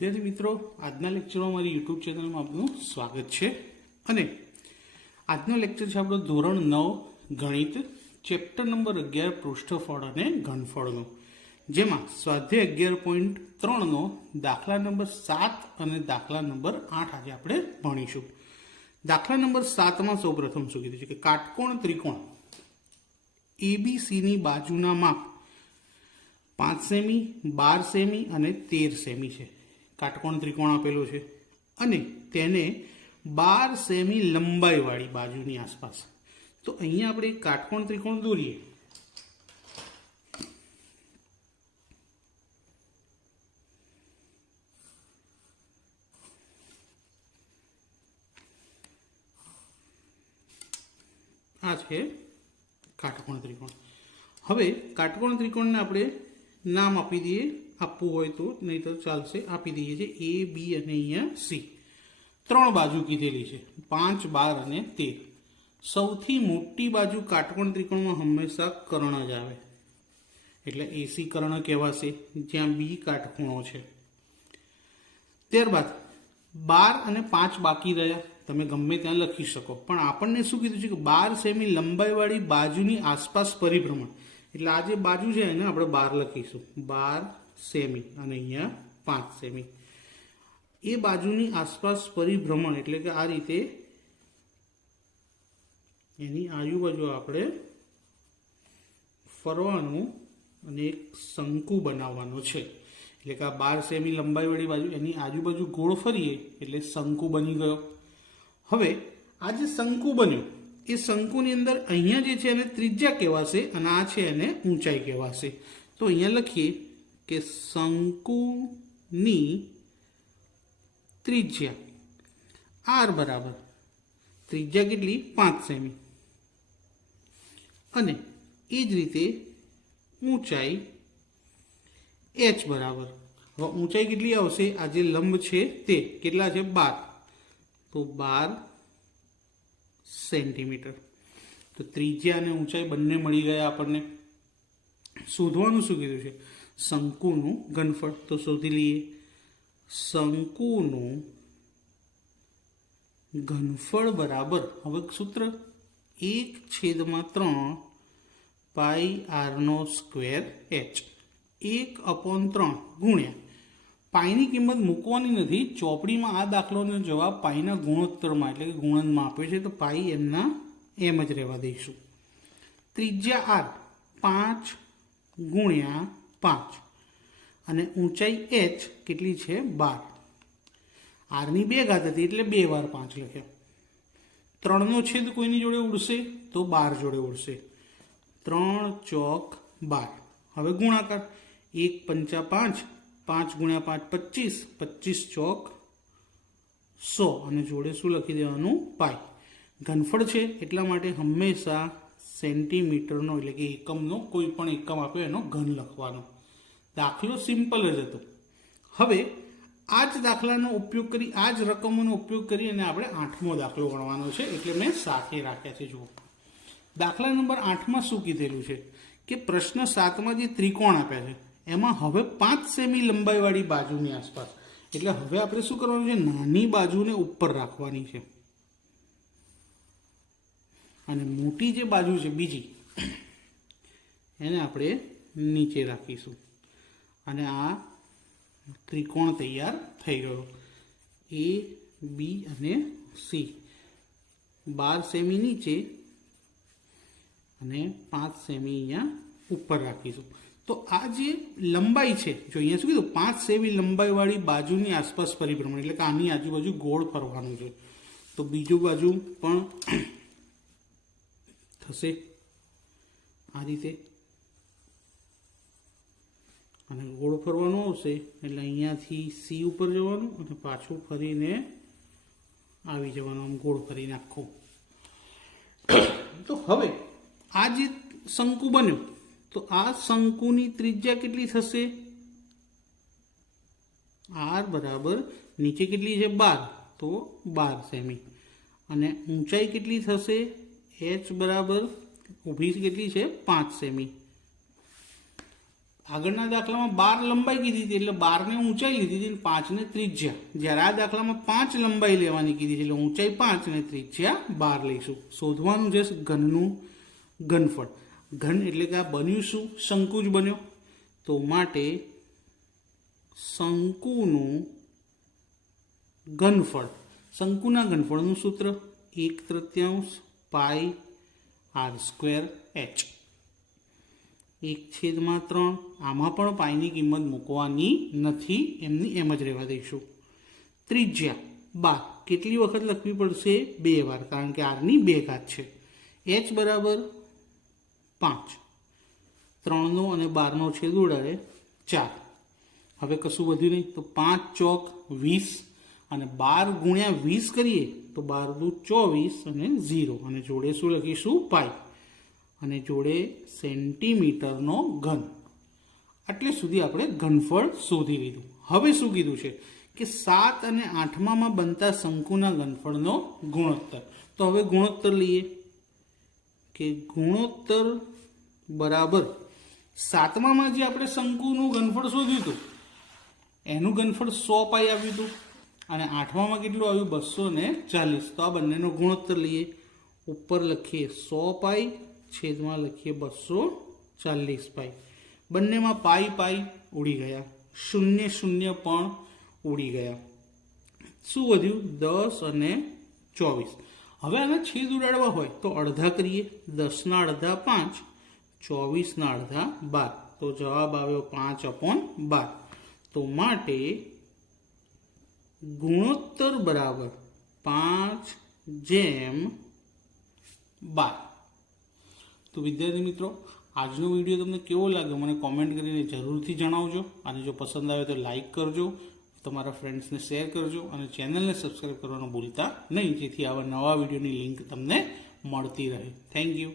વિદ્યાર્થી મિત્રો, આજના લેક્ચરમાં મારી યુટ્યુબ ચેનલમાં આપનું સ્વાગત છે. અને આજનો લેક્ચર છે આપણો ધોરણ 9 ગણિત ચેપ્ટર નંબર 11 પૃષ્ઠફળ અને ઘનફળનો, જેમાં સ્વાધ્યાય 11.3નો દાખલા નંબર 7 અને દાખલા નંબર 8 આજે આપણે ભણીશું. દાખલા નંબર 7માં સૌપ્રથમ શું કીધું છે કે કાટકોણ ત્રિકોણ એબીસીની બાજુના માપ 5 સેમી, 12 સેમી અને 13 સેમી છે. કાટકોણ ત્રિકોણ આપેલો છે અને તેને 12 સેમી લંબાઈવાળી બાજુની આસપાસ. તો અહીંયા આપણે કાટકોણ ત્રિકોણ દોરીએ. આ છે કાટકોણ ત્રિકોણ. હવે કાટકોણ ત્રિકોણને આપણે નામ આપી દઈએ, આપવું હોય તો, નહીં તો ચાલશે, આપી દઈએ છે એ, બી અને અહીંયા સી. 3 બાજુ કીધેલી છે, 5, 12 અને 13. સૌથી મોટી બાજુ કાટકોણ ત્રિકોણમાં હંમેશા કર્ણ જ આવે, એટલે એસી કર્ણ કહેવાશે, જ્યાં બી કાટખૂણો છે. ત્યારબાદ 12 અને 5 બાકી રહ્યા, તમે ગમે ત્યાં લખી શકો, પણ આપણને શું કીધું છે કે 12 સેમી લંબાઈવાળી બાજુની આસપાસ પરિભ્રમણ, એટલે આ જે બાજુ છે એને આપણે 12 લખીશું, 12 સેમી અને અહીંયા 5 સેમી. એ બાજુની આસપાસ પરિભ્રમણ એટલે કે આ રીતે એની આજુબાજુ આપણે ફરવાનું અને એક શંકુ બનાવવાનો છે. એટલે કે આ 12 સેમી લંબાઈવાળી બાજુ એની આજુબાજુ ગોળ ફરીએ એટલે શંકુ બની ગયો. હવે આ જે શંકુ બન્યું એ શંકુની અંદર અહીંયા જે છે એને ત્રિજ્યા કહેવાશે અને આ છે એને ઊંચાઈ કહેવાશે. તો અહીંયા લખીએ કે શંકુની ત્રિજ્યા આર બરાબર, ત્રિજ્યા કેટલી? 5 સેમી, અને એ જ રીતે ઊંચાઈ એચ બરાબર. હવે ઊંચાઈ કેટલી આવશે? આ જે લંબ છે તે કેટલા છે? 12, તો 12 સેન્ટીમીટર. તો ત્રિજ્યા અને ઊંચાઈ બંને મળી ગયા આપણને. શોધવાનું શું કીધું છે? શંકુનું ઘનફળ. તો શોધી લઈએ. શંકુનું ઘનફળ બરાબર, હવે સૂત્ર 1/3 પાઈ આરનો સ્ક્વેર એચ, 1/3 ગુણ્યા પાઈની કિંમત મૂકવાની નથી, ચોપડીમાં આ દાખલાનો જવાબ પાઈના ગુણોત્તરમાં એટલે કે ગુણનમાં આપ્યો છે, તો પાઈ એમના એમ જ રહેવા દઈશું. ત્રિજ્યા આર 5 ગુણ્યા 5 અને ઊંચાઈ એચ કેટલી છે? 12. આરની 2 ઘાત હતી એટલે 2 વાર 5 લખ્યા. 3નો છેદ કોઈની જોડે ઉડશે તો 12 જોડે ઉડશે. 3 ચોક 12. હવે ગુણાકાર 1 પંચા 5, 5 ગુણ્યા 5 25, 25 ચોક 100 અને જોડે શું લખી દેવાનું? પાઈ. ઘનફળ છે એટલા માટે હંમેશા સેન્ટીમીટરનો એટલે કે એકમનો કોઈ પણ એકમ આપ્યો એનો ઘન લખવાનો. દાખલો સિમ્પલ જ હતો. હવે આ જ દાખલાનો ઉપયોગ કરી, આ જ રકમોનો ઉપયોગ કરી અને આપણે 8મો દાખલો ગણવાનો છે, એટલે મેં સાથે રાખ્યા છે. જુઓ, દાખલા નંબર 8માં શું કીધેલું છે કે પ્રશ્ન 7માં જે ત્રિકોણ આપ્યા છે એમાં હવે 5 સેમી લંબાઈવાળી બાજુની આસપાસ, એટલે હવે આપણે શું કરવાનું છે? નાની બાજુને ઉપર રાખવાની છે અને મોટી જે બાજુ છે બીજી એને આપણે નીચે રાખીશું. અને આ ત્રિકોણ તૈયાર થઈ ગયો. એ, બી અને સી. 12 સેમી નીચે અને 5 સેમી અહીંયા ઉપર રાખીશું. તો આ જે લંબાઈ છે, જો અહીંયા શું કીધું? 5 સેમી લંબાઈવાળી બાજુની આસપાસ પરિભ્રમણ એટલે કે આની આજુબાજુ ગોળ ફરવાનું છે. તો બીજું બાજુ પણ થશે આ રીતે, અને ગોળ ફરવાનું આવશે એટલે અહીંયાથી સી ઉપર જવાનું અને પાછું ફરીને આવી જવાનું, આમ ગોળ ફરીને આખું. તો હવે આ જે શંકુ બન્યું, તો આ શંકુની ત્રિજ્યા કેટલી થશે? આર બરાબર નીચે કેટલી છે? 12, તો 12 સેમી. અને ઊંચાઈ કેટલી થશે? એચ બરાબર ઊભી કેટલી છે? 5 સેમી. આગળના દાખલામાં 12 લંબાઈ કીધી હતી એટલે 12 ને ઊંચાઈ લીધી હતી અને 5 ને ત્રિજ્યા. જ્યારે આ દાખલામાં 5 લંબાઈ લેવાની કીધી છે એટલે ઊંચાઈ 5 અને ત્રિજ્યા 12 લઈશું. શોધવાનું છે ઘનનું ઘનફળ. ઘન એટલે કે આ બન્યું શું? શંકુ જ બન્યો. તો માટે શંકુનું ઘનફળ, શંકુના ઘનફળનું સૂત્ર 1/3 પાઈ આર સ્ક્વેર એચ. 1/3. આમાં પણ પાઈની કિંમત મૂકવાની નથી, એમની એમ જ રહેવા દઈશું. ત્રિજ્યા 12. કેટલી વખત લખવી પડશે? 2 વાર, કારણ કે આરની 2 ઘાત છે. એચ બરાબર 5. 3નો અને 12નો છેદ ઉડાડે 4. હવે કશું વધ્યું નહીં, તો 5 ચોક 20 અને 12 ગુણ્યા 20 કરીએ તો 12 દુ 24 અને 0 અને જોડે શું લખીશું? પાઈ અને જોડે સેન્ટીમીટરનો ઘન. આટલે સુધી આપણે ઘનફળ શોધી લીધું. હવે શું કીધું છે કે 7 અને 8માં બનતા શંકુના ઘનફળનો ગુણોત્તર. તો હવે ગુણોત્તર લઈએ કે ગુણોત્તર બરાબર 7માં જે આપણે શંકુનું ઘનફળ શોધ્યું હતું એનું ઘનફળ 100 પાઈ આવ્યું હતું અને 8માં કેટલું આવ્યું? 240. તો આ બંનેનો ગુણોત્તર લઈએ. ઉપર લખીએ 100 પાઈ, છેદમાં લખીએ 240 પાઈ. બંનેમાં પાઈ પાઈ ઉડી ગયા, 0 0 પણ ઉડી ગયા. શું વધ્યું? 10 અને 24. હવે આના છેદ ઉડાડવા હોય તો અડધા કરીએ. 10ના અડધા 5, 24ના અડધા 12. તો જવાબ આવ્યો 5/12. તો માટે ગુણોત્તર બરાબર 5/12. તો વિદ્યાર્થી મિત્રો, આજનો વિડીયો તમને કેવો લાગ્યો મને કોમેન્ટ કરીને જરૂરથી જણાવજો. અને જો પસંદ આવે તો લાઈક કરજો, તમારા ફ્રેન્ડ્સને શેર કરજો અને ચેનલને સબસ્ક્રાઈબ કરવાનું ભૂલતા નહીં, જેથી આવા નવા વિડીયોની લિંક તમને મળતી રહે. Thank you.